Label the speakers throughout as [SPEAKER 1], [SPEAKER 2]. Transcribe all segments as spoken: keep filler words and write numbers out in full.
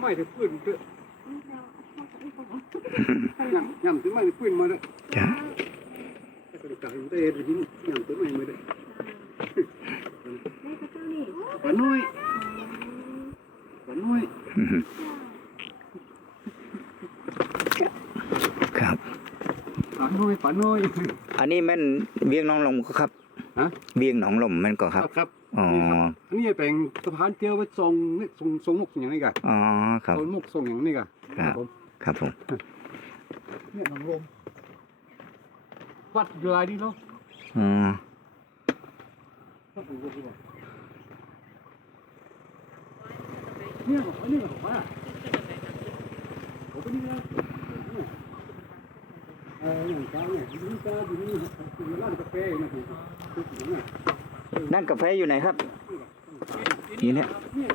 [SPEAKER 1] ม้ถือปืนเถอะย่ำย่ำถือไม้ถือปืนมาเลยจ้าแต่กระต่ายมันได้เห็นหินย่ำถือไม้มาเลยปลาน้อยปลาน้อย
[SPEAKER 2] ครับ
[SPEAKER 1] ปลาน้อยปลาน้อย
[SPEAKER 2] อันนี้แม่นเวียงหนองลมครับ
[SPEAKER 1] ฮะ
[SPEAKER 2] เวียงหนองลมแม่นก็ครับ
[SPEAKER 1] ครับ
[SPEAKER 2] อ๋อ
[SPEAKER 1] อันนี้เป็นสะพานเตี้ยวไว้ทรงนี่ทรงทรงมุกอย่างนี้กัน
[SPEAKER 2] อ๋อครับ
[SPEAKER 1] ทรงมุกทรงอย่างนี้กัน
[SPEAKER 2] ครับครับผม
[SPEAKER 1] เนี่ยหนองลมวัดอยู่ไรนี่เนาะ
[SPEAKER 2] อ๋อ
[SPEAKER 1] เนี่ยอันนี้ของว่าผมเป็นนี่นะเอออย่างเช้าเนี่ยนี่ก็อยู่นี่อยู่ร้านกาแฟนะพี่คืออย่างนี้
[SPEAKER 2] นั่นกาแฟอยู่ไหนครับนี่เนี่ย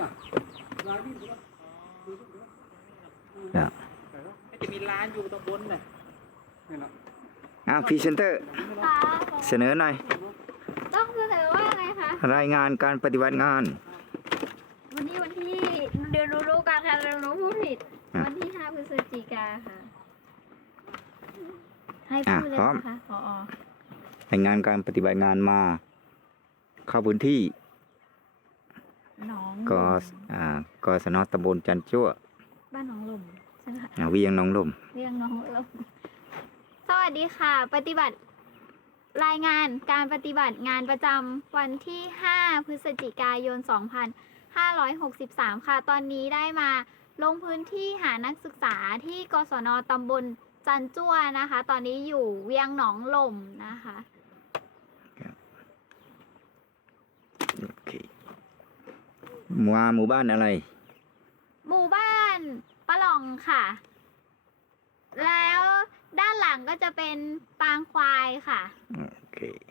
[SPEAKER 3] จะมีร้านอยู่ตรงบนน่ะ
[SPEAKER 2] อ้าวพรีเซนเตอร์เสนอหน่อย
[SPEAKER 4] ต้องเสนอว่าไงคะ
[SPEAKER 2] รายงานการปฏิบัติงาน
[SPEAKER 4] วันนี้วันที่เดี๋ยวรู้ๆกันค่ะเดี๋ยวรู้ผู้ผิดวันที่ห้าพฤศจิกาค่ะให้พูดเลยนะคะผอ.
[SPEAKER 2] รายงานการปฏิบัติงานมาเข้าพื้นที่
[SPEAKER 4] หนอง
[SPEAKER 2] กอ่ากศนตำบลจันจั่ว
[SPEAKER 4] บ้านหนองลมใช่ไหมคะ
[SPEAKER 2] เวียงหนองลม
[SPEAKER 4] เวียงหนองลมสวัสดีค่ะปฏิบัติรายงานการปฏิบัติงานประจำวันที่ห้าพฤศจิกายนสองพันห้าร้อยหกสิบสามค่ะตอนนี้ได้มาลงพื้นที่หานักศึกษาที่กศนตำบลจันจั่วนะคะตอนนี้อยู่เวียงหนองลมนะคะ
[SPEAKER 2] โอเคมาหมู่บ้านอะไร
[SPEAKER 4] หมู่บ้านปะหล่องค่ะแล้วด้านหลังก็จะเป็นปางควายค่ะ
[SPEAKER 2] โอเค